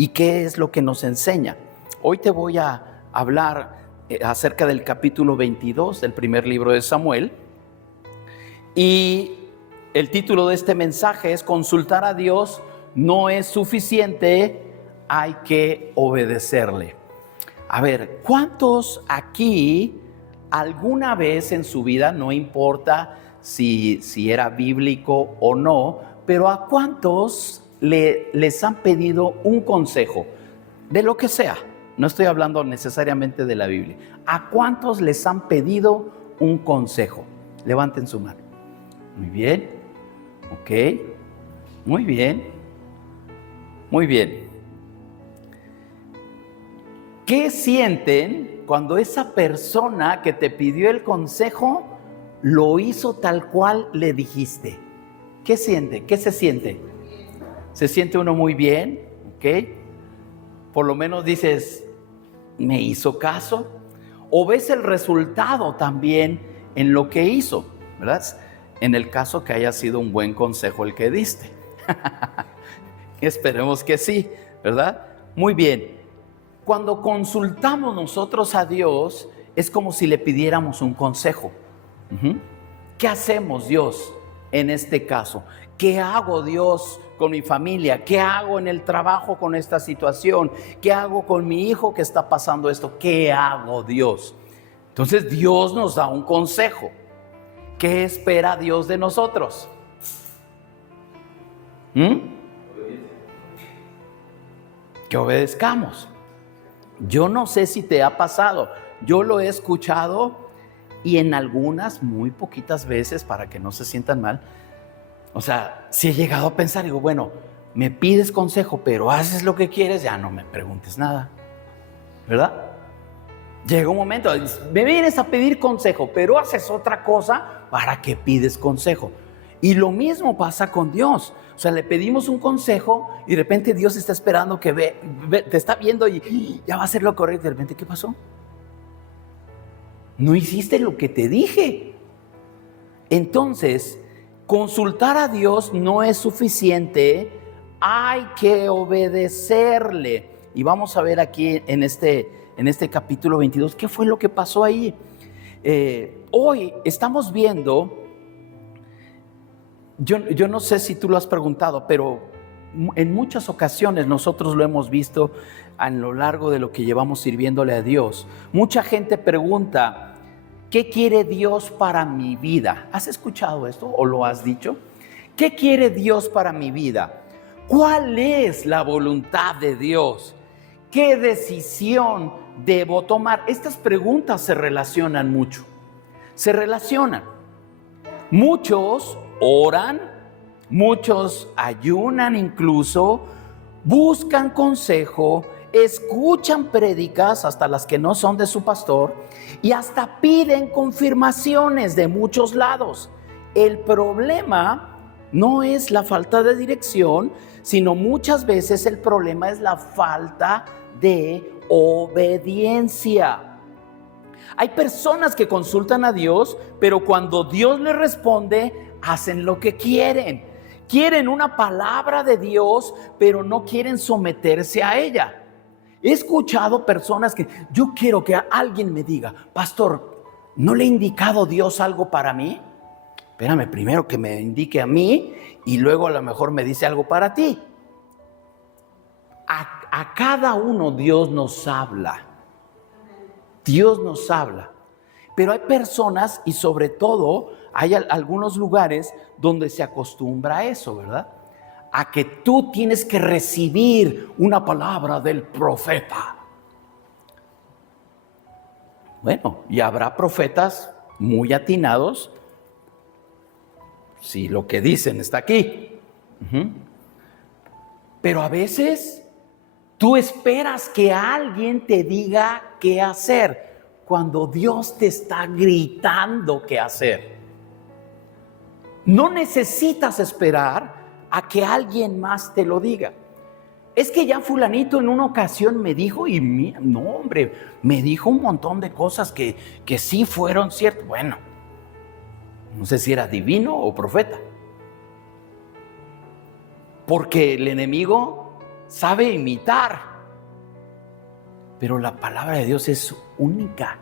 ¿Y qué es lo que nos enseña? Hoy te voy a hablar acerca del capítulo 22 del primer libro de Samuel. Y el título de este mensaje es: consultar a Dios no es suficiente, hay que obedecerle. A ver, ¿cuántos aquí alguna vez en su vida, no importa si era bíblico o no, pero a cuántos les han pedido un consejo de lo que sea? No estoy hablando necesariamente de la Biblia. ¿A cuántos les han pedido un consejo? Levanten su mano. Muy bien. Ok. Muy bien. Muy bien. ¿Qué sienten cuando esa persona que te pidió el consejo lo hizo tal cual le dijiste? ¿Qué siente? ¿Qué se siente? ¿Se siente uno muy bien? ¿Ok? Por lo menos dices, ¿me hizo caso? O ves el resultado también en lo que hizo, ¿verdad? En el caso que haya sido un buen consejo el que diste. Esperemos que sí, ¿verdad? Muy bien. Cuando consultamos nosotros a Dios, es como si le pidiéramos un consejo. ¿Qué hacemos, Dios, en este caso? ¿Qué hago, Dios, con mi familia? ¿Qué hago en el trabajo con esta situación? ¿Qué hago con mi hijo que está pasando esto? ¿Qué hago, Dios? Entonces Dios nos da un consejo. ¿Qué espera Dios de nosotros? Que obedezcamos. Yo no sé si te ha pasado, yo lo he escuchado y en algunas, muy poquitas veces, para que no se sientan mal, o sea, si he llegado a pensar, digo, bueno, me pides consejo, pero haces lo que quieres, ya no me preguntes nada, ¿verdad? Llega un momento, me vienes a pedir consejo, pero haces otra cosa, ¿para qué pides consejo? Y lo mismo pasa con Dios. O sea, le pedimos un consejo y de repente Dios está esperando que te está viendo y ya va a hacer lo correcto. De repente, ¿qué pasó? No hiciste lo que te dije. Entonces, consultar a Dios no es suficiente, hay que obedecerle. Y vamos a ver aquí en este capítulo 22, ¿qué fue lo que pasó ahí? Hoy estamos viendo, yo no sé si tú lo has preguntado, pero en muchas ocasiones nosotros lo hemos visto a lo largo de lo que llevamos sirviéndole a Dios. Mucha gente pregunta, ¿qué quiere Dios para mi vida? ¿Has escuchado esto o lo has dicho? ¿Qué quiere Dios para mi vida? ¿Cuál es la voluntad de Dios? ¿Qué decisión debo tomar? Estas preguntas se relacionan mucho. Se relacionan. Muchos oran, muchos ayunan incluso, buscan consejo, escuchan prédicas, hasta las que no son de su pastor, y hasta piden confirmaciones de muchos lados. El problema no es la falta de dirección, sino muchas veces el problema es la falta de obediencia. Hay personas que consultan a Dios, pero cuando Dios les responde, hacen lo que quieren. Quieren una palabra de Dios, pero no quieren someterse a ella. He escuchado personas que yo quiero que alguien me diga, pastor, ¿no le ha indicado Dios algo para mí? Espérame, primero que me indique a mí y luego a lo mejor me dice algo para ti. A cada uno Dios nos habla. Dios nos habla. Pero hay personas y sobre todo hay algunos lugares donde se acostumbra a eso, ¿verdad? A que tú tienes que recibir una palabra del profeta. Bueno, y habrá profetas muy atinados si lo que dicen está aquí. Pero a veces tú esperas que alguien te diga qué hacer cuando Dios te está gritando qué hacer. No necesitas esperar a que alguien más te lo diga. Es que ya fulanito en una ocasión me dijo y no, hombre, me dijo un montón de cosas que sí fueron ciertas. Bueno, no sé si era divino o profeta. Porque el enemigo sabe imitar, pero la palabra de Dios es única,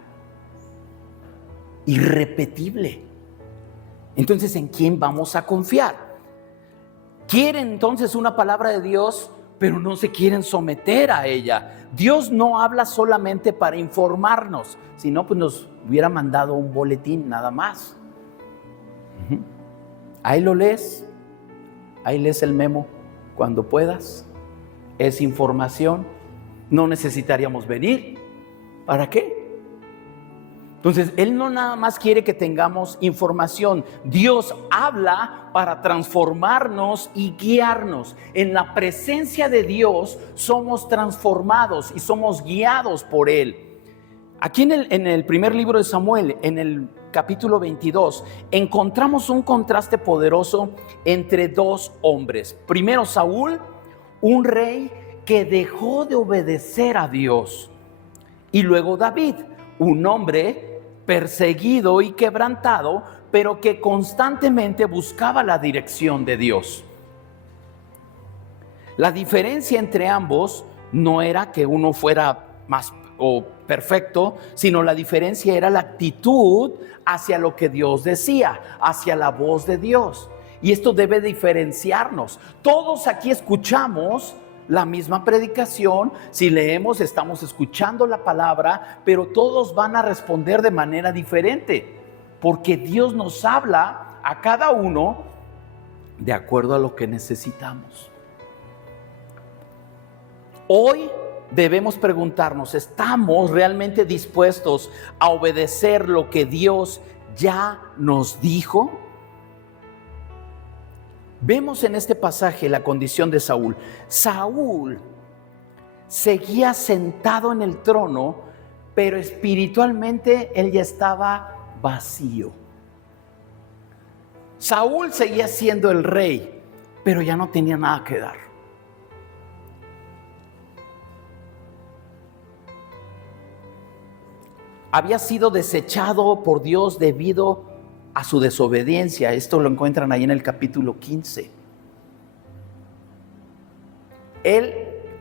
irrepetible. Entonces, ¿en quién vamos a confiar? Quieren entonces una palabra de Dios, pero no se quieren someter a ella. Dios no habla solamente para informarnos, sino pues nos hubiera mandado un boletín nada más. Ahí lo lees, ahí lees el memo cuando puedas. Es información, no necesitaríamos venir. ¿Para qué? Entonces, Él no nada más quiere que tengamos información. Dios habla para transformarnos y guiarnos. En la presencia de Dios somos transformados y somos guiados por Él. Aquí en el primer libro de Samuel, en el capítulo 22, encontramos un contraste poderoso entre dos hombres. Primero, Saúl, un rey que dejó de obedecer a Dios. Y luego David, un hombre perseguido y quebrantado, pero que constantemente buscaba la dirección de Dios. La diferencia entre ambos no era que uno fuera más perfecto, sino la diferencia era la actitud hacia lo que Dios decía, hacia la voz de Dios. Y esto debe diferenciarnos. Todos aquí escuchamos la misma predicación, si leemos estamos escuchando la palabra, pero todos van a responder de manera diferente, porque Dios nos habla a cada uno de acuerdo a lo que necesitamos. Hoy debemos preguntarnos, ¿estamos realmente dispuestos a obedecer lo que Dios ya nos dijo? Vemos en este pasaje la condición de Saúl. Saúl seguía sentado en el trono, pero espiritualmente él ya estaba vacío. Saúl seguía siendo el rey, pero ya no tenía nada que dar. Había sido desechado por Dios debido a su desobediencia. Esto lo encuentran ahí en el capítulo 15. Él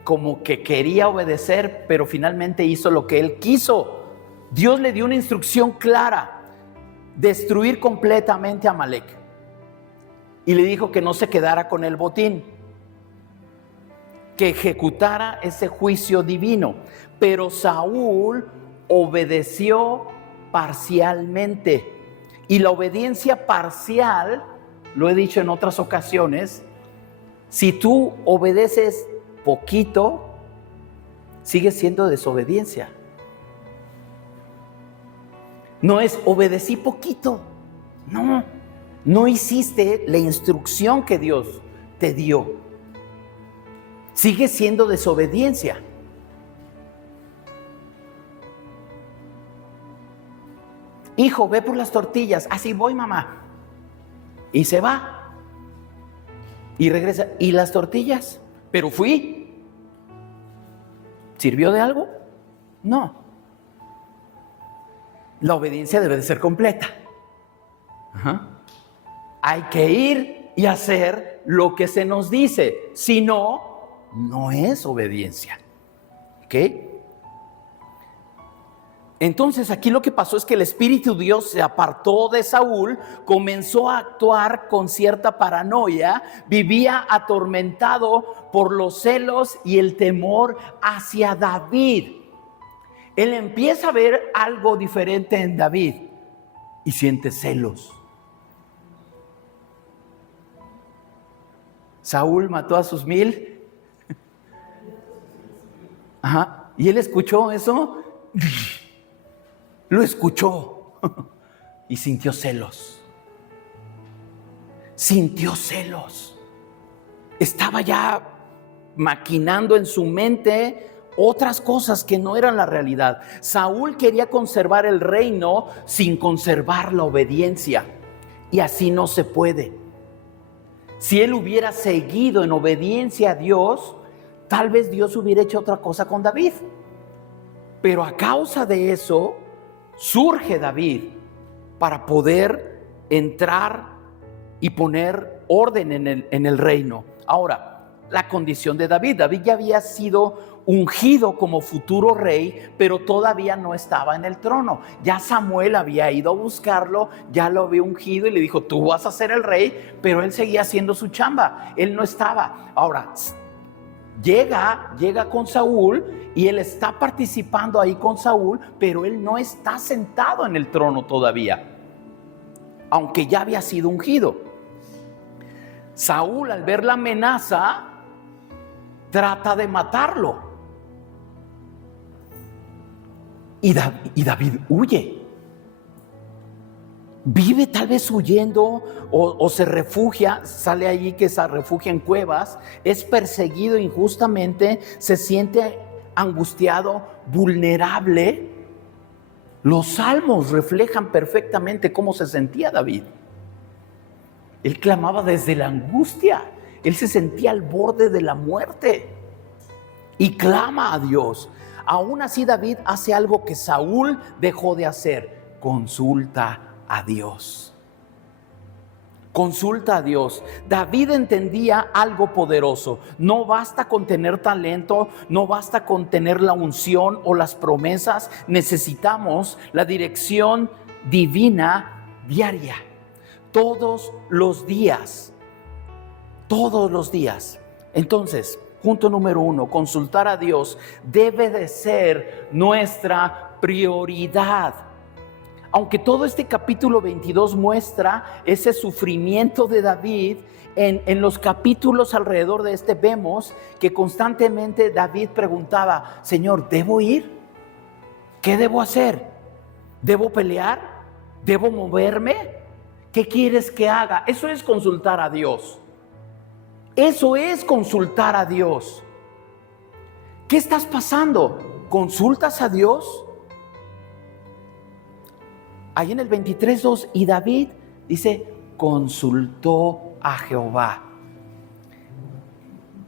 como que quería obedecer, pero finalmente hizo lo que él quiso. Dios le dio una instrucción clara: destruir completamente a Amalek. Y le dijo que no se quedara con el botín, que ejecutara ese juicio divino. Pero Saúl obedeció parcialmente. Y la obediencia parcial, lo he dicho en otras ocasiones, si tú obedeces poquito, sigue siendo desobediencia. No es obedecí poquito, no hiciste la instrucción que Dios te dio. Sigue siendo desobediencia. Hijo, ve por las tortillas. Así voy, mamá. Y se va. Y regresa. ¿Y las tortillas? Pero fui. ¿Sirvió de algo? No. La obediencia debe de ser completa. Hay que ir y hacer lo que se nos dice. Si no, no es obediencia. ¿Ok? Entonces aquí lo que pasó es que el Espíritu de Dios se apartó de Saúl, comenzó a actuar con cierta paranoia, vivía atormentado por los celos y el temor hacia David. Él empieza a ver algo diferente en David y siente celos. Saúl mató a sus 1000. Y él escuchó eso. Lo escuchó y sintió celos. Sintió celos. Estaba ya maquinando en su mente otras cosas que no eran la realidad. Saúl quería conservar el reino sin conservar la obediencia. Y así no se puede. Si él hubiera seguido en obediencia a Dios, tal vez Dios hubiera hecho otra cosa con David. Pero a causa de eso, surge David para poder entrar y poner orden en el reino. Ahora, la condición de David. David ya había sido ungido como futuro rey, pero todavía no estaba en el trono. Ya Samuel había ido a buscarlo, ya lo había ungido y le dijo, tú vas a ser el rey, pero él seguía haciendo su chamba, él no estaba. Ahora, llega con Saúl y él está participando ahí con Saúl, pero él no está sentado en el trono todavía, aunque ya había sido ungido. Saúl, al ver la amenaza, trata de matarlo. Y David huye. Vive tal vez huyendo o se refugia, sale allí que se refugia en cuevas, es perseguido injustamente, se siente angustiado, vulnerable. Los salmos reflejan perfectamente cómo se sentía David. Él clamaba desde la angustia, él se sentía al borde de la muerte y clama a Dios. Aún así David hace algo que Saúl dejó de hacer: consulta a Dios. Consulta a Dios. David entendía algo poderoso. No basta con tener talento, no basta con tener la unción o las promesas. Necesitamos la dirección divina diaria. Todos los días. Todos los días. Entonces, punto número 1, consultar a Dios debe de ser nuestra prioridad. Aunque todo este capítulo 22 muestra ese sufrimiento de David, en los capítulos alrededor de este vemos que constantemente David preguntaba: Señor, ¿debo ir? ¿Qué debo hacer? ¿Debo pelear? ¿Debo moverme? ¿Qué quieres que haga? Eso es consultar a Dios. Eso es consultar a Dios. ¿Qué estás pasando? ¿Consultas a Dios? Ahí en el 23:2, y David dice, consultó a Jehová.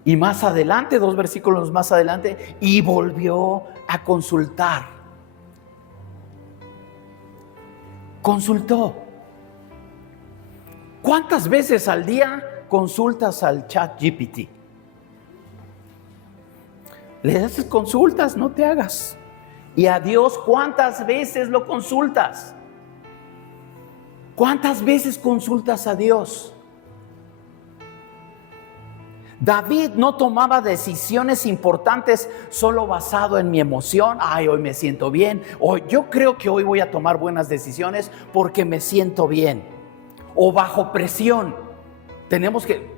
Y más adelante, 2 versículos más adelante, y volvió a consultar. Consultó. ¿Cuántas veces al día consultas al ChatGPT? Le haces consultas, no te hagas. Y a Dios, ¿cuántas veces lo consultas? ¿Cuántas veces consultas a Dios? David no tomaba decisiones importantes solo basado en mi emoción. Ay, hoy me siento bien. O yo creo que hoy voy a tomar buenas decisiones porque me siento bien. O bajo presión.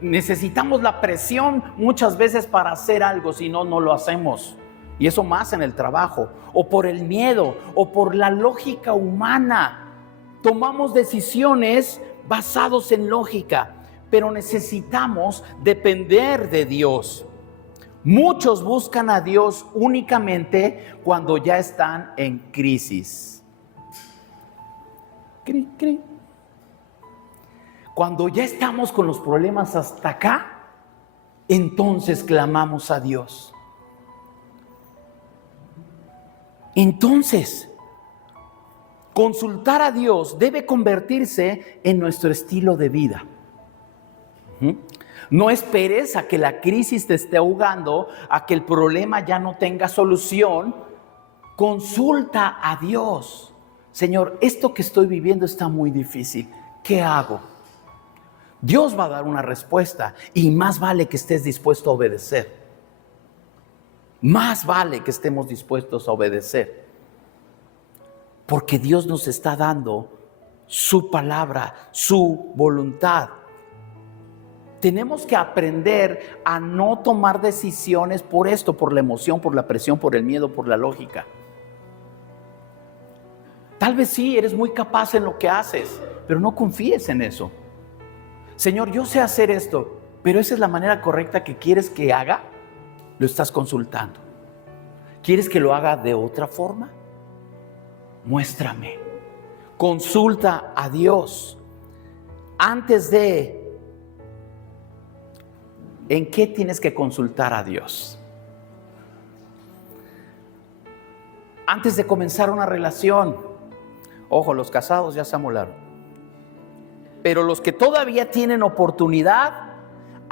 Necesitamos la presión muchas veces para hacer algo, si no, no lo hacemos. Y eso más en el trabajo. O por el miedo, o por la lógica humana. Tomamos decisiones basados en lógica, pero necesitamos depender de Dios. Muchos buscan a Dios únicamente cuando ya están en crisis. Cuando ya estamos con los problemas hasta acá, entonces clamamos a Dios. Entonces, consultar a Dios debe convertirse en nuestro estilo de vida. No esperes a que la crisis te esté ahogando, a que el problema ya no tenga solución. Consulta a Dios. Señor, esto que estoy viviendo está muy difícil. ¿Qué hago? Dios va a dar una respuesta y más vale que estés dispuesto a obedecer. Más vale que estemos dispuestos a obedecer. Porque Dios nos está dando su palabra, su voluntad. Tenemos que aprender a no tomar decisiones por esto, por la emoción, por la presión, por el miedo, por la lógica. Tal vez sí, eres muy capaz en lo que haces, pero no confíes en eso. Señor, yo sé hacer esto, pero esa es la manera correcta que quieres que haga. Lo estás consultando. ¿Quieres que lo haga de otra forma? Muéstrame. Consulta a Dios. Antes de... ¿En qué tienes que consultar a Dios? Antes de comenzar una relación. Ojo, los casados ya se amolaron. Pero los que todavía tienen oportunidad,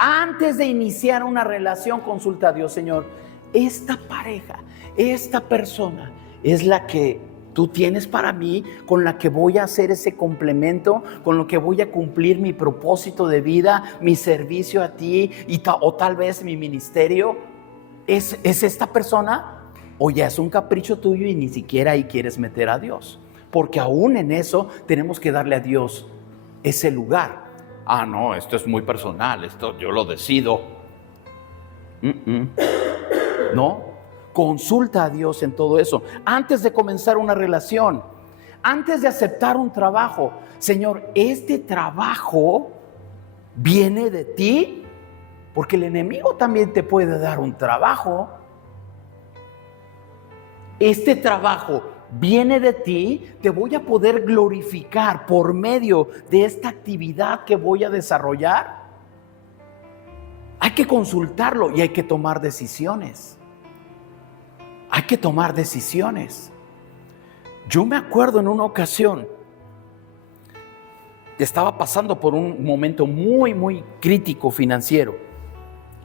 Antes de iniciar una relación, consulta a Dios, Señor, esta pareja, esta persona es la que tú tienes para mí, con la que voy a hacer ese complemento, con lo que voy a cumplir mi propósito de vida, mi servicio a ti o tal vez mi ministerio. ¿Es esta persona o ya es un capricho tuyo y ni siquiera ahí quieres meter a Dios? Porque aún en eso tenemos que darle a Dios ese lugar. Ah, no, esto es muy personal, esto yo lo decido. No. Consulta a Dios en todo eso. Antes de comenzar una relación, antes de aceptar un trabajo, Señor, ¿este trabajo viene de ti? Porque el enemigo también te puede dar un trabajo. Este trabajo viene de ti, te voy a poder glorificar por medio de esta actividad que voy a desarrollar. Hay que consultarlo y hay que tomar decisiones. Hay que tomar decisiones. Yo me acuerdo en una ocasión, estaba pasando por un momento muy, muy crítico financiero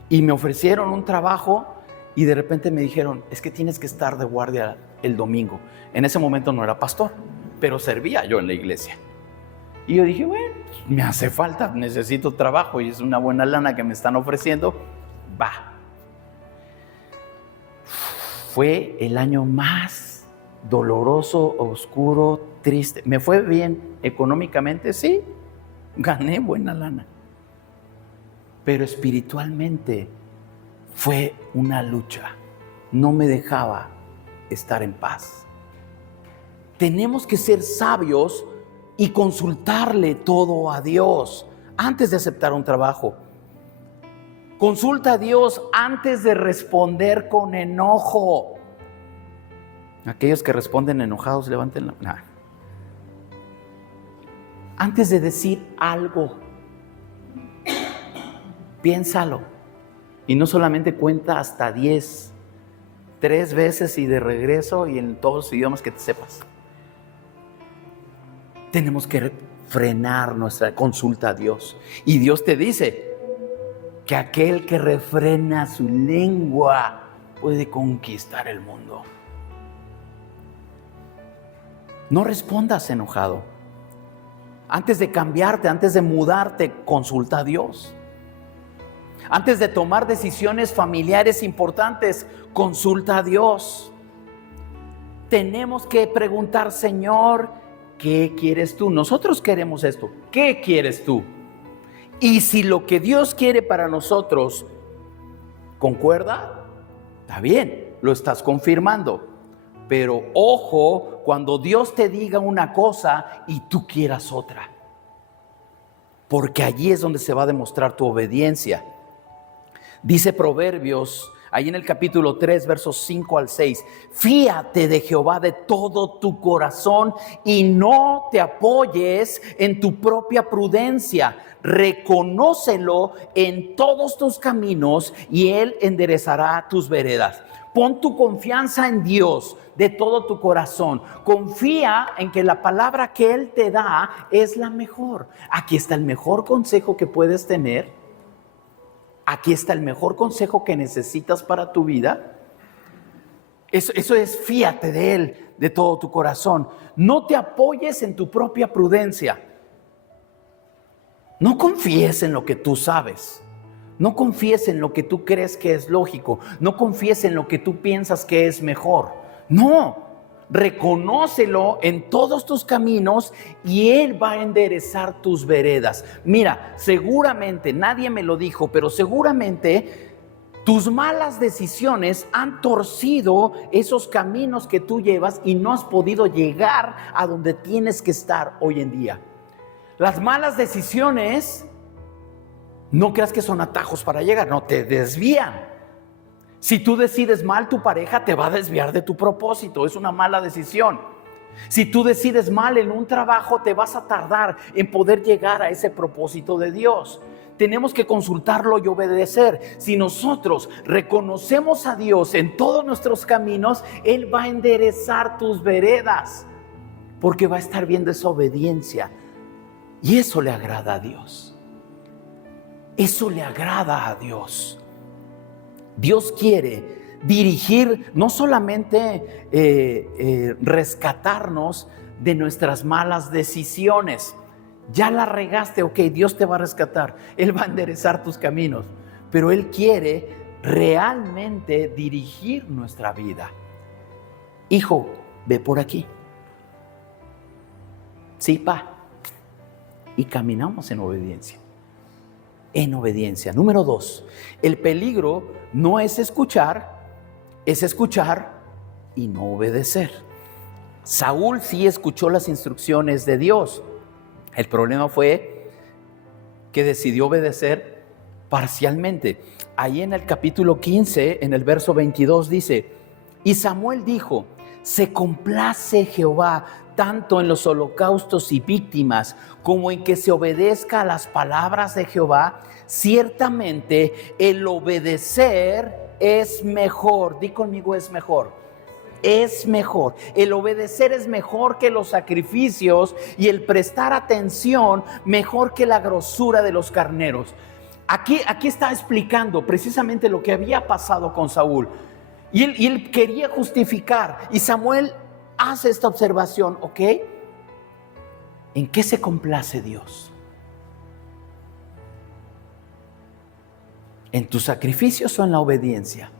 y me ofrecieron un trabajo y de repente me dijeron, es que tienes que estar de guardia el domingo. En ese momento no era pastor, pero servía yo en la iglesia. Y yo dije, bueno, me hace falta, necesito trabajo y es una buena lana que me están ofreciendo, va. Fue el año más doloroso, oscuro, triste. ¿Me fue bien económicamente? Sí, gané buena lana. Pero espiritualmente fue una lucha. No me dejaba estar en paz. Tenemos que ser sabios y consultarle todo a Dios antes de aceptar un trabajo. Consulta a Dios antes de responder con enojo. Aquellos que responden enojados, levanten la mano. Antes de decir algo, piénsalo. Y no solamente cuenta hasta 10, 3 veces y de regreso y en todos los idiomas que te sepas. Tenemos que frenar nuestra consulta a Dios. Y Dios te dice que aquel que refrena su lengua puede conquistar el mundo. No respondas enojado. Antes de cambiarte, antes de mudarte, consulta a Dios. Antes de tomar decisiones familiares importantes, consulta a Dios. Tenemos que preguntar, Señor, ¿qué quieres tú? Nosotros queremos esto. ¿Qué quieres tú? Y si lo que Dios quiere para nosotros concuerda, está bien, lo estás confirmando. Pero ojo cuando Dios te diga una cosa y tú quieras otra. Porque allí es donde se va a demostrar tu obediencia. Dice Proverbios, ahí en el capítulo 3, versos 5 al 6, fíate de Jehová de todo tu corazón y no te apoyes en tu propia prudencia. Reconócelo en todos tus caminos y Él enderezará tus veredas. Pon tu confianza en Dios de todo tu corazón. Confía en que la palabra que Él te da es la mejor. Aquí está el mejor consejo que puedes tener. Aquí está el mejor consejo que necesitas para tu vida. Eso es, fíate de Él de todo tu corazón. No te apoyes en tu propia prudencia. No confíes en lo que tú sabes. No confíes en lo que tú crees que es lógico. No confíes en lo que tú piensas que es mejor. No, reconócelo en todos tus caminos y Él va a enderezar tus veredas. Mira, seguramente, nadie me lo dijo, pero seguramente tus malas decisiones han torcido esos caminos que tú llevas y no has podido llegar a donde tienes que estar hoy en día. Las malas decisiones, no creas que son atajos para llegar, no, te desvían. Si tú decides mal, tu pareja te va a desviar de tu propósito, es una mala decisión. Si tú decides mal en un trabajo, te vas a tardar en poder llegar a ese propósito de Dios. Tenemos que consultarlo y obedecer. Si nosotros reconocemos a Dios en todos nuestros caminos, Él va a enderezar tus veredas, porque va a estar viendo esa obediencia. Y eso le agrada a Dios. Eso le agrada a Dios. Dios quiere dirigir, no solamente rescatarnos de nuestras malas decisiones. Ya la regaste, ok, Dios te va a rescatar, Él va a enderezar tus caminos, pero Él quiere realmente dirigir nuestra vida. Hijo, ve por aquí. Sí, pa. Y caminamos en obediencia. En obediencia. Número 2, el peligro no es escuchar y no obedecer. Saúl sí escuchó las instrucciones de Dios. El problema fue que decidió obedecer parcialmente. Ahí en el capítulo 15, en el verso 22 dice: y Samuel dijo: se complace Jehová tanto en los holocaustos y víctimas como en que se obedezca a las palabras de Jehová. Ciertamente el obedecer es mejor. Di conmigo, es mejor. Es mejor. El obedecer es mejor que los sacrificios, y el prestar atención mejor que la grosura de los carneros. Aquí está explicando precisamente lo que había pasado con Saúl. Y él quería justificar. Y Samuel hace esta observación, ¿ok? ¿En qué se complace Dios? ¿En tus sacrificios o en la obediencia?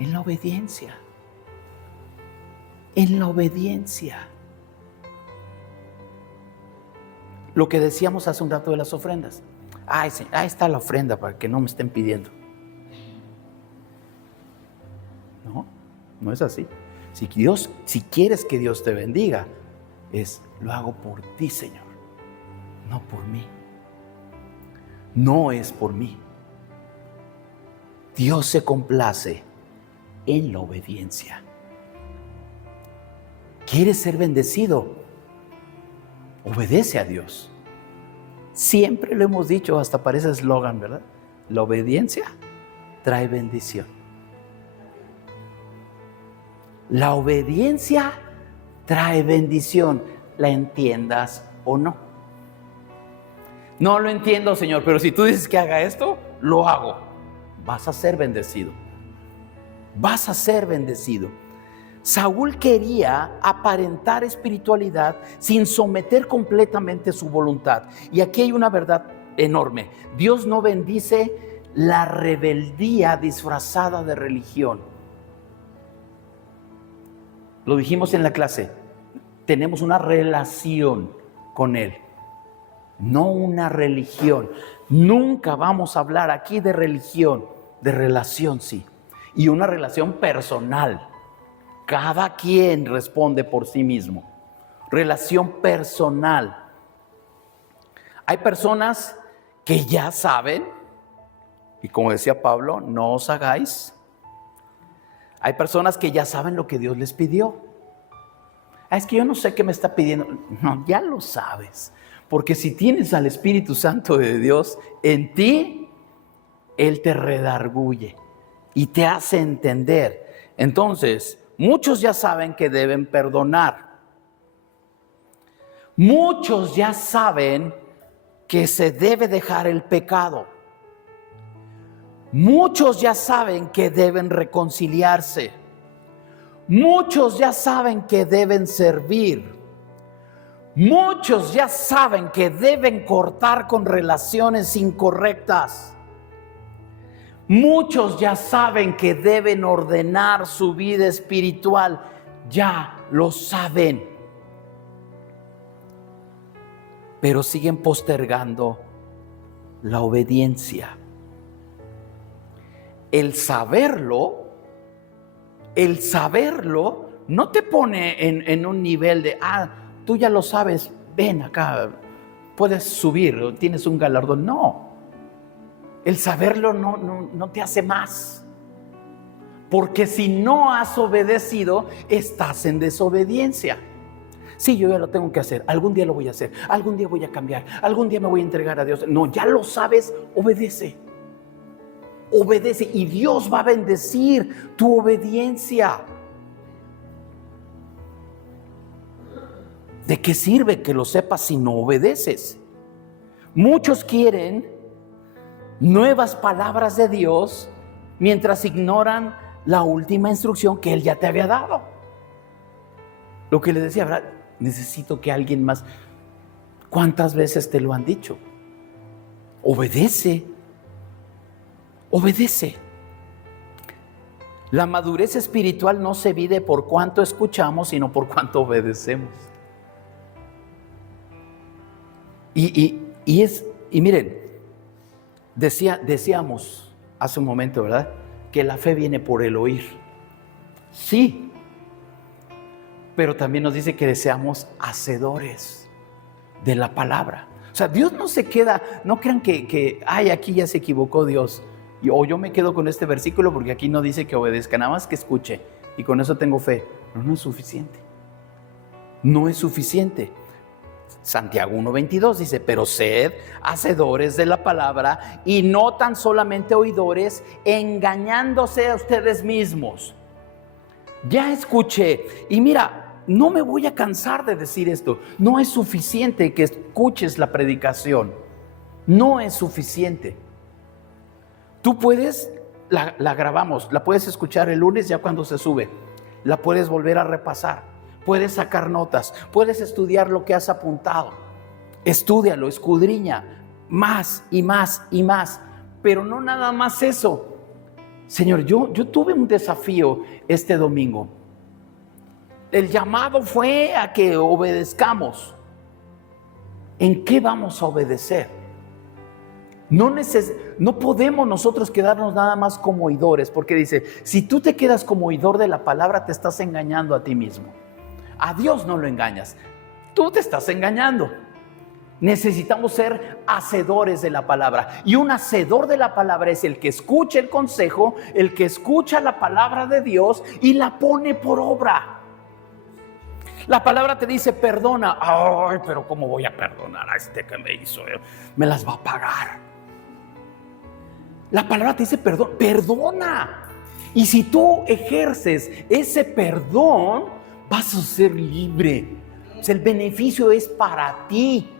En la obediencia. En la obediencia. Lo que decíamos hace un rato de las ofrendas. Ahí está la ofrenda para que no me estén pidiendo. No es así. Si quieres que Dios te bendiga, lo hago por ti, Señor, no por mí. No es por mí. Dios se complace en la obediencia. ¿Quieres ser bendecido? Obedece a Dios. Siempre lo hemos dicho, hasta parece eslogan, ¿verdad? La obediencia trae bendición. La obediencia trae bendición, la entiendas o no. No lo entiendo, Señor, pero si tú dices que haga esto, lo hago. Vas a ser bendecido. Vas a ser bendecido. Saúl quería aparentar espiritualidad sin someter completamente su voluntad. Y aquí hay una verdad enorme. Dios no bendice la rebeldía disfrazada de religión. Lo dijimos en la clase, tenemos una relación con Él, no una religión. Nunca vamos a hablar aquí de religión, de relación sí, y una relación personal. Cada quien responde por sí mismo. Relación personal. Hay personas que ya saben, y como decía Pablo, no os hagáis. Hay personas que ya saben lo que Dios les pidió. Es que yo no sé qué me está pidiendo. No, ya lo sabes. Porque si tienes al Espíritu Santo de Dios en ti, Él te redarguye y te hace entender. Entonces, muchos ya saben que deben perdonar. Muchos ya saben que se debe dejar el pecado. Muchos ya saben que deben reconciliarse. Muchos ya saben que deben servir. Muchos ya saben que deben cortar con relaciones incorrectas. Muchos ya saben que deben ordenar su vida espiritual. Ya lo saben. Pero siguen postergando la obediencia. El saberlo no te pone en un nivel de, tú ya lo sabes, ven acá, puedes subir, tienes un galardón. No, el saberlo no te hace más. Porque si no has obedecido, estás en desobediencia. Sí, yo ya lo tengo que hacer, algún día lo voy a hacer, algún día voy a cambiar, algún día me voy a entregar a Dios. No, ya lo sabes, obedece. Obedece y Dios va a bendecir tu obediencia. ¿De qué sirve que lo sepas si no obedeces? Muchos quieren nuevas palabras de Dios mientras ignoran la última instrucción que Él ya te había dado. Lo que le decía, ¿verdad? Necesito que alguien más. ¿Cuántas veces te lo han dicho? Obedece. Obedece. La madurez espiritual no se mide por cuánto escuchamos, sino por cuánto obedecemos. Y miren, decíamos hace un momento, ¿verdad? Que la fe viene por el oír. Sí, pero también nos dice que seamos hacedores de la palabra. O sea, Dios no se queda, no crean que aquí ya se equivocó Dios. O yo me quedo con este versículo porque aquí no dice que obedezca, nada más que escuche. Y con eso tengo fe. No es suficiente. No es suficiente. Santiago 1:22 dice, pero sed hacedores de la palabra y no tan solamente oidores, engañándose a ustedes mismos. Ya escuché, y mira, no me voy a cansar de decir esto, no es suficiente que escuches la predicación, no es suficiente. Tú puedes, la grabamos, la puedes escuchar el lunes ya cuando se sube, la puedes volver a repasar. Puedes sacar notas, puedes estudiar lo que has apuntado. Estúdialo, escudriña más y más y más. Pero no nada más eso. Señor, yo tuve un desafío este domingo. El llamado fue a que obedezcamos. ¿En qué vamos a obedecer? No podemos nosotros quedarnos nada más como oidores, porque dice, si tú te quedas como oidor de la palabra, te estás engañando a ti mismo. A Dios no lo engañas, tú te estás engañando. Necesitamos ser hacedores de la palabra. Y un hacedor de la palabra es el que escucha el consejo, el que escucha la palabra de Dios y la pone por obra. La palabra te dice perdona. Ay, pero ¿cómo voy a perdonar a este que me hizo? Me las va a pagar. La palabra te dice perdona. Y si tú ejerces ese perdón, vas a ser libre. O sea, el beneficio es para ti.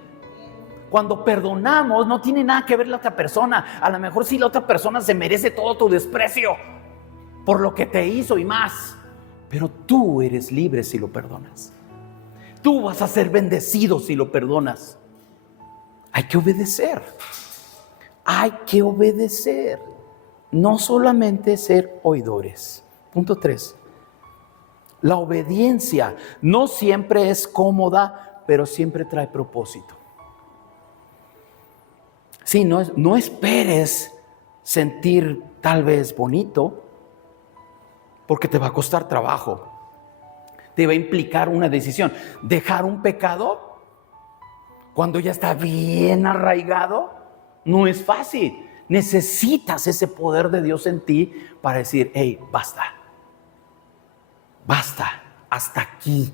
Cuando perdonamos, no tiene nada que ver la otra persona. A lo mejor sí la otra persona se merece todo tu desprecio por lo que te hizo y más. Pero tú eres libre si lo perdonas. Tú vas a ser bendecido si lo perdonas. Hay que obedecer. Hay que obedecer. No solamente ser oidores. Punto 3. La obediencia no siempre es cómoda, pero siempre trae propósito. Sí, no esperes sentir tal vez bonito, porque te va a costar trabajo. Te va a implicar una decisión. Dejar un pecado, cuando ya está bien arraigado, no es fácil. Necesitas ese poder de Dios en ti para decir, hey, basta. Basta, hasta aquí.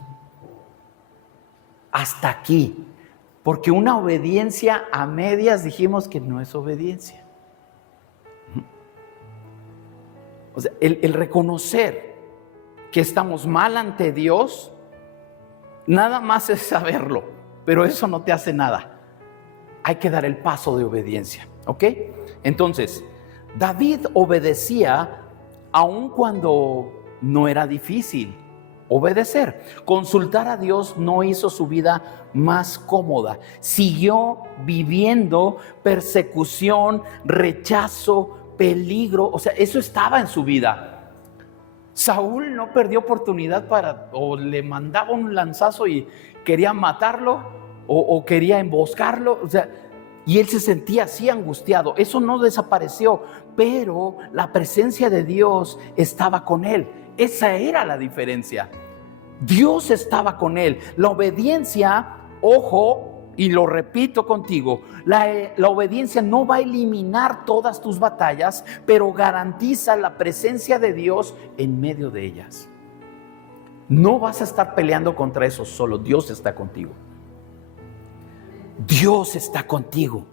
Hasta aquí. Porque una obediencia a medias dijimos que no es obediencia. O sea, el reconocer que estamos mal ante Dios, nada más es saberlo, pero eso no te hace nada. Hay que dar el paso de obediencia, ¿ok? Entonces, David obedecía aun cuando no era difícil obedecer. Consultar a Dios no hizo su vida más cómoda. Siguió viviendo persecución, rechazo, peligro. O sea, eso estaba en su vida. Saúl no perdió oportunidad o le mandaba un lanzazo y quería matarlo o quería emboscarlo. O sea, y él se sentía así angustiado. Eso no desapareció, pero la presencia de Dios estaba con él. Esa era la diferencia. Dios estaba con él. La obediencia, ojo, y lo repito contigo, la obediencia no va a eliminar todas tus batallas, pero garantiza la presencia de Dios en medio de ellas. No vas a estar peleando contra eso solo. Dios está contigo. Dios está contigo.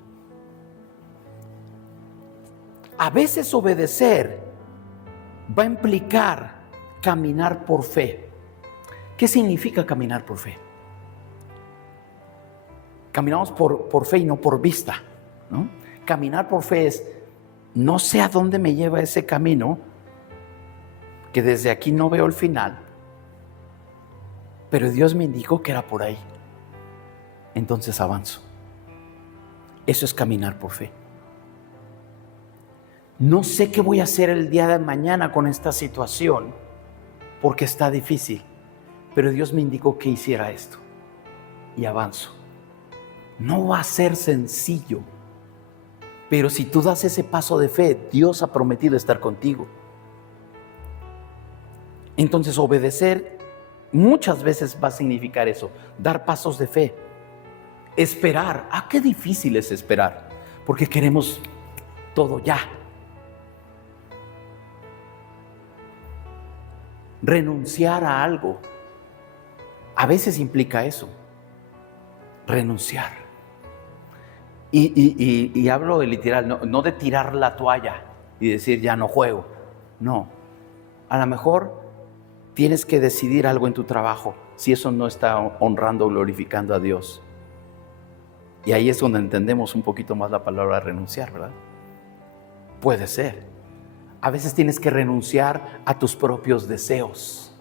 A veces obedecer va a implicar caminar por fe. ¿Qué significa caminar por fe? Caminamos por fe y no por vista, ¿no? Caminar por fe es, no sé a dónde me lleva ese camino, que desde aquí no veo el final, pero Dios me indicó que era por ahí. Entonces avanzo. Eso es caminar por fe. No sé qué voy a hacer el día de mañana con esta situación, porque está difícil, pero Dios me indicó que hiciera esto y avanzo. No va a ser sencillo, pero si tú das ese paso de fe, Dios ha prometido estar contigo. Entonces obedecer muchas veces va a significar eso, dar pasos de fe. Esperar, qué difícil es esperar, porque queremos todo ya. Renunciar a algo, a veces implica eso, renunciar. Y hablo de literal, no de tirar la toalla y decir ya no juego. No, a lo mejor tienes que decidir algo en tu trabajo, si eso no está honrando o glorificando a Dios. Y ahí es donde entendemos un poquito más la palabra renunciar, ¿verdad? Puede ser. A veces tienes que renunciar a tus propios deseos,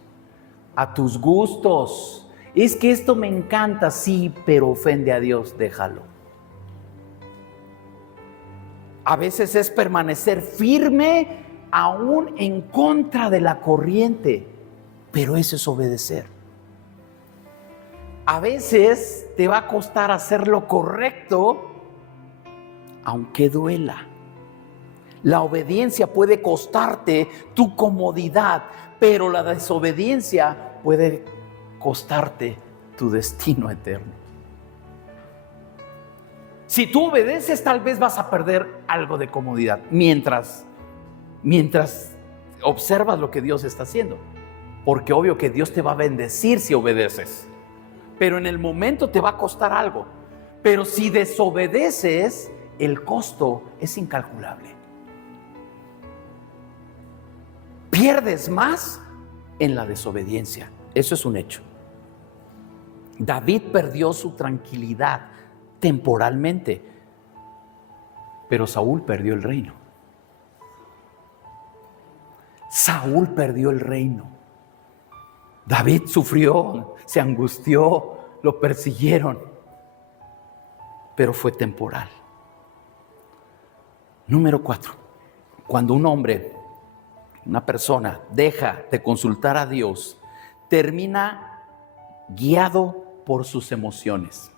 a tus gustos. Es que esto me encanta, sí, pero ofende a Dios, déjalo. A veces es permanecer firme aún en contra de la corriente, pero eso es obedecer. A veces te va a costar hacer lo correcto, aunque duela. La obediencia puede costarte tu comodidad, pero la desobediencia puede costarte tu destino eterno. Si tú obedeces, tal vez vas a perder algo de comodidad mientras observas lo que Dios está haciendo. Porque obvio que Dios te va a bendecir si obedeces, pero en el momento te va a costar algo. Pero si desobedeces, el costo es incalculable. Pierdes más en la desobediencia. Eso es un hecho. David perdió su tranquilidad temporalmente, pero Saúl perdió el reino. Saúl perdió el reino. David sufrió, se angustió, lo persiguieron, pero fue temporal. Número 4. Cuando un hombre, una persona, deja de consultar a Dios, termina guiado por sus emociones.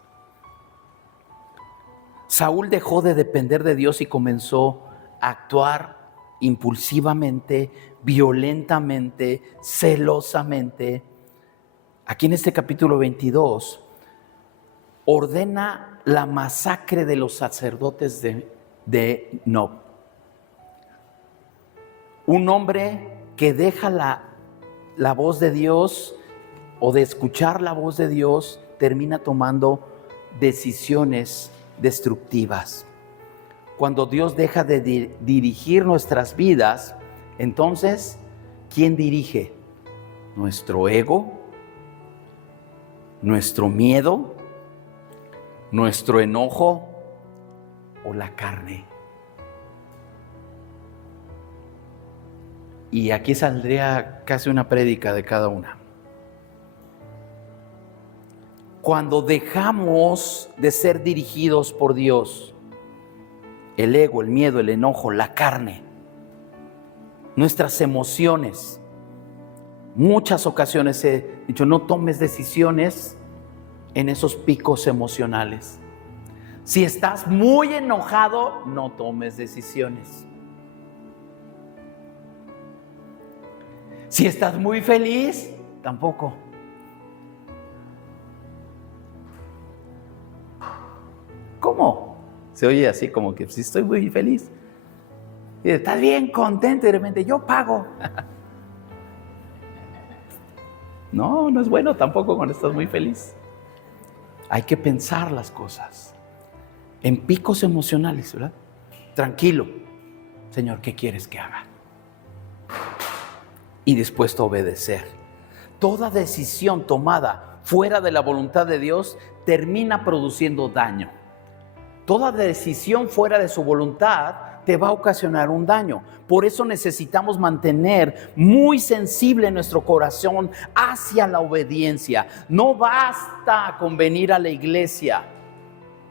Saúl dejó de depender de Dios y comenzó a actuar impulsivamente, violentamente, celosamente. Aquí en este capítulo 22 ordena la masacre de los sacerdotes de Nob. Un hombre que deja la voz de Dios o de escuchar la voz de Dios termina tomando decisiones destructivas. Cuando Dios deja de dirigir nuestras vidas, entonces, ¿quién dirige? ¿Nuestro ego? ¿Nuestro miedo? ¿Nuestro enojo? ¿O la carne? Y aquí saldría casi una prédica de cada una. Cuando dejamos de ser dirigidos por Dios, el ego, el miedo, el enojo, la carne, nuestras emociones, muchas ocasiones he dicho, no tomes decisiones en esos picos emocionales. Si estás muy enojado, no tomes decisiones. Si estás muy feliz, tampoco. ¿Cómo? Se oye así como que si estoy muy feliz. Y estás bien contento y de repente yo pago. No, no es bueno tampoco cuando estás muy feliz. Hay que pensar las cosas en picos emocionales, ¿verdad? Tranquilo. Señor, ¿qué quieres que haga? Y dispuesto a obedecer. Toda decisión tomada fuera de la voluntad de Dios termina produciendo daño. Toda decisión fuera de su voluntad te va a ocasionar un daño. Por eso necesitamos mantener muy sensible nuestro corazón hacia la obediencia. No basta con venir a la iglesia.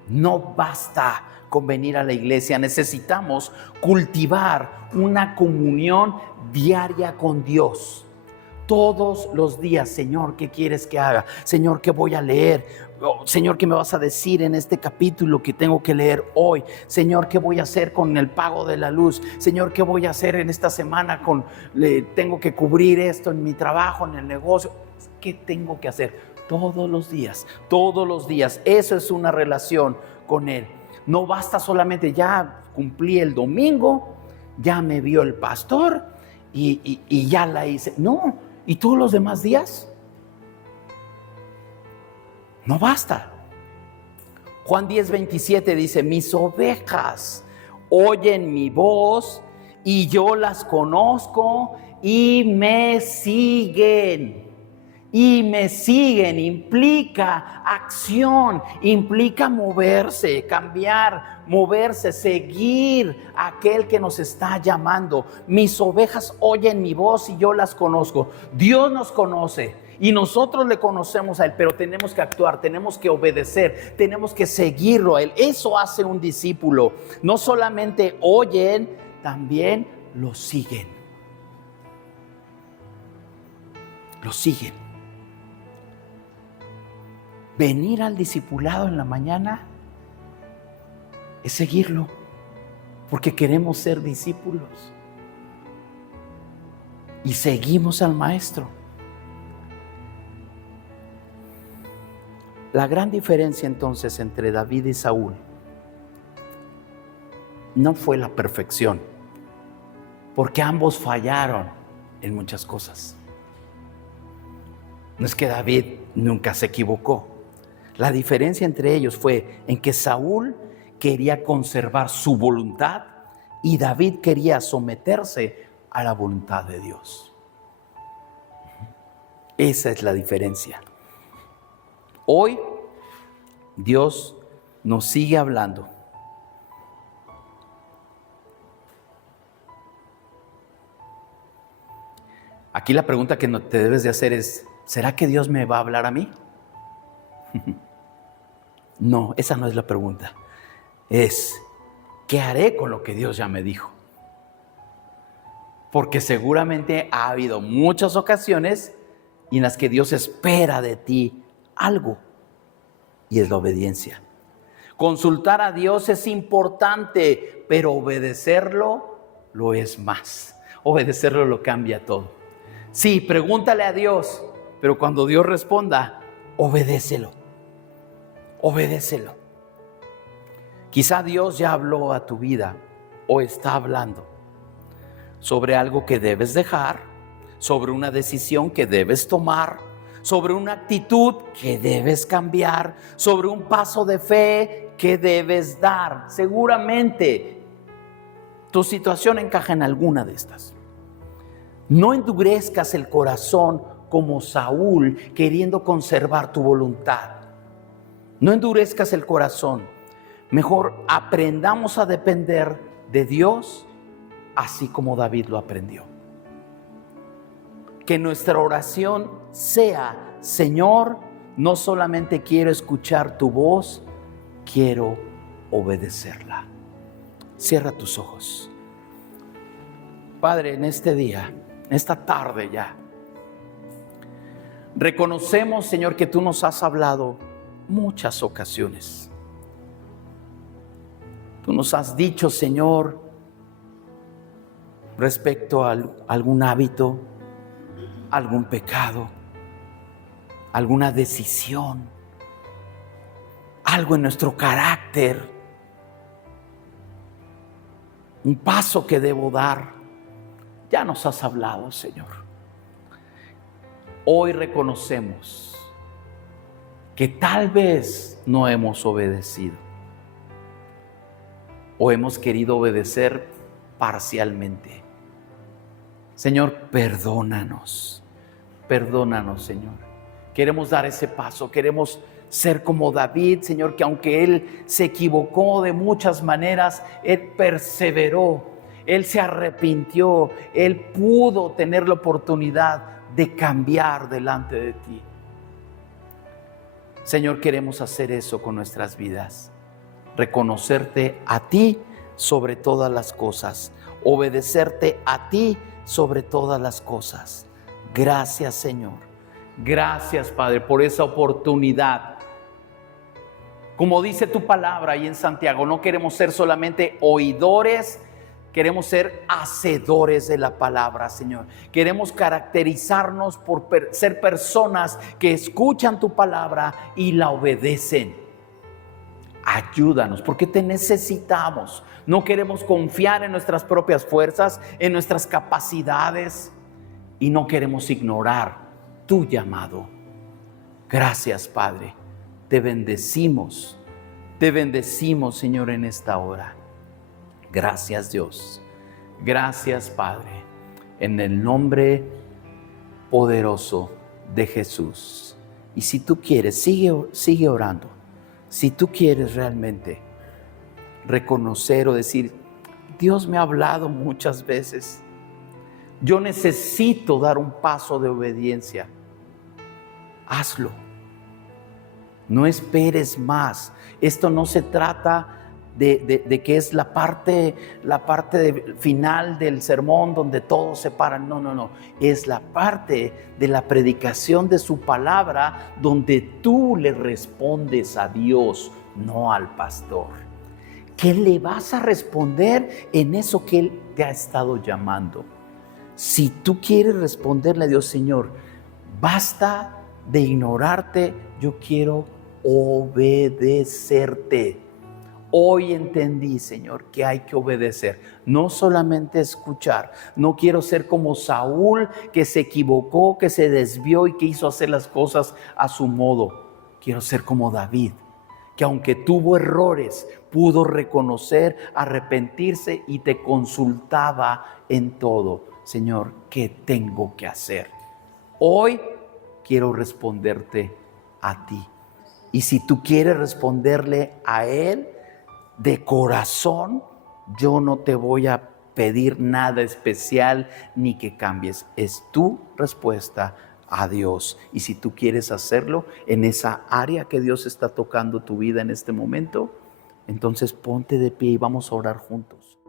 No basta con venir a la iglesia. Necesitamos cultivar una comunión diaria con Dios. Todos los días, Señor, ¿qué quieres que haga? Señor, ¿qué voy a leer? Oh, Señor, ¿qué me vas a decir en este capítulo que tengo que leer hoy? Señor, ¿qué voy a hacer con el pago de la luz? Señor, ¿qué voy a hacer en esta semana tengo que cubrir esto en mi trabajo, en el negocio? ¿Qué tengo que hacer? Todos los días, todos los días. Eso es una relación con Él. No basta solamente ya cumplí el domingo, ya me vio el pastor y ya la hice. No. ¿Y todos los demás días? No basta. Juan 10:27 dice: mis ovejas oyen mi voz y yo las conozco y me siguen. Y me siguen implica acción, implica moverse, cambiar, moverse, seguir a aquel que nos está llamando. Mis ovejas oyen mi voz y yo las conozco. Dios nos conoce y nosotros le conocemos a Él, pero tenemos que actuar, tenemos que obedecer, tenemos que seguirlo a Él. Eso hace un discípulo. No solamente oyen, también lo siguen. Lo siguen. Venir al discipulado en la mañana es seguirlo, porque queremos ser discípulos y seguimos al Maestro. La gran diferencia entonces entre David y Saúl no fue la perfección, porque ambos fallaron en muchas cosas. No es que David nunca se equivocó. La diferencia entre ellos fue en que Saúl quería conservar su voluntad y David quería someterse a la voluntad de Dios. Esa es la diferencia. Hoy Dios nos sigue hablando. Aquí la pregunta que te debes de hacer es: ¿será que Dios me va a hablar a mí? No, esa no es la pregunta. Es: ¿qué haré con lo que Dios ya me dijo? Porque seguramente ha habido muchas ocasiones en las que Dios espera de ti algo, y es la obediencia. Consultar a Dios es importante, pero obedecerlo lo es más. Obedecerlo lo cambia todo. Sí, pregúntale a Dios, pero cuando Dios responda, obedécelo. Obedécelo. Quizá Dios ya habló a tu vida o está hablando sobre algo que debes dejar, sobre una decisión que debes tomar, sobre una actitud que debes cambiar, sobre un paso de fe que debes dar. Seguramente tu situación encaja en alguna de estas. No endurezcas el corazón como Saúl queriendo conservar tu voluntad. No endurezcas el corazón. Mejor aprendamos a depender de Dios así como David lo aprendió. Que nuestra oración sea: Señor, no solamente quiero escuchar tu voz, quiero obedecerla. Cierra tus ojos. Padre, en este día, en esta tarde ya, reconocemos, Señor, que tú nos has hablado muchas ocasiones. Tú nos has dicho, Señor, respecto a algún hábito, algún pecado, alguna decisión, algo en nuestro carácter, un paso que debo dar. Ya nos has hablado, Señor. Hoy reconocemos que tal vez no hemos obedecido o hemos querido obedecer parcialmente. Señor, perdónanos. Perdónanos, Señor. Queremos dar ese paso, queremos Ser como David, Señor, que aunque él se equivocó de muchas maneras, él perseveró, él se arrepintió, él pudo tener la oportunidad de cambiar delante de ti. Señor, queremos hacer eso con nuestras vidas. Reconocerte a ti sobre todas las cosas. Obedecerte a ti sobre todas las cosas. Gracias, Señor. Gracias, Padre, por esa oportunidad. Como dice tu palabra ahí en Santiago, no queremos ser solamente oidores, queremos ser hacedores de la palabra, Señor. Queremos caracterizarnos por ser personas que escuchan tu palabra y la obedecen. Ayúdanos, porque te necesitamos. No queremos confiar en nuestras propias fuerzas, en nuestras capacidades, y no queremos ignorar tu llamado. Gracias, Padre. Te bendecimos, Señor, en esta hora. Gracias, Dios. Gracias, Padre. En el nombre poderoso de Jesús. Y si tú quieres, sigue orando. Si tú quieres realmente reconocer o decir, Dios me ha hablado muchas veces, yo necesito dar un paso de obediencia, hazlo. No esperes más. Esto no se trata de que es la parte final del sermón donde todos se paran. No. Es la parte de la predicación de su palabra donde tú le respondes a Dios, no al pastor. ¿Qué le vas a responder en eso que Él te ha estado llamando? Si tú quieres responderle a Dios, Señor, basta de ignorarte, yo quiero obedecerte. Hoy entendí, Señor, que hay que obedecer, no solamente escuchar. No quiero ser como Saúl, que se equivocó, que se desvió y que hizo hacer las cosas a su modo. Quiero ser como David, que aunque tuvo errores, pudo reconocer, arrepentirse y te consultaba en todo. Señor, ¿qué tengo que hacer? Hoy quiero responderte a ti. Y si tú quieres responderle a Él de corazón, yo no te voy a pedir nada especial ni que cambies. Es tu respuesta a Dios. Y si tú quieres hacerlo en esa área que Dios está tocando tu vida en este momento, entonces ponte de pie y vamos a orar juntos.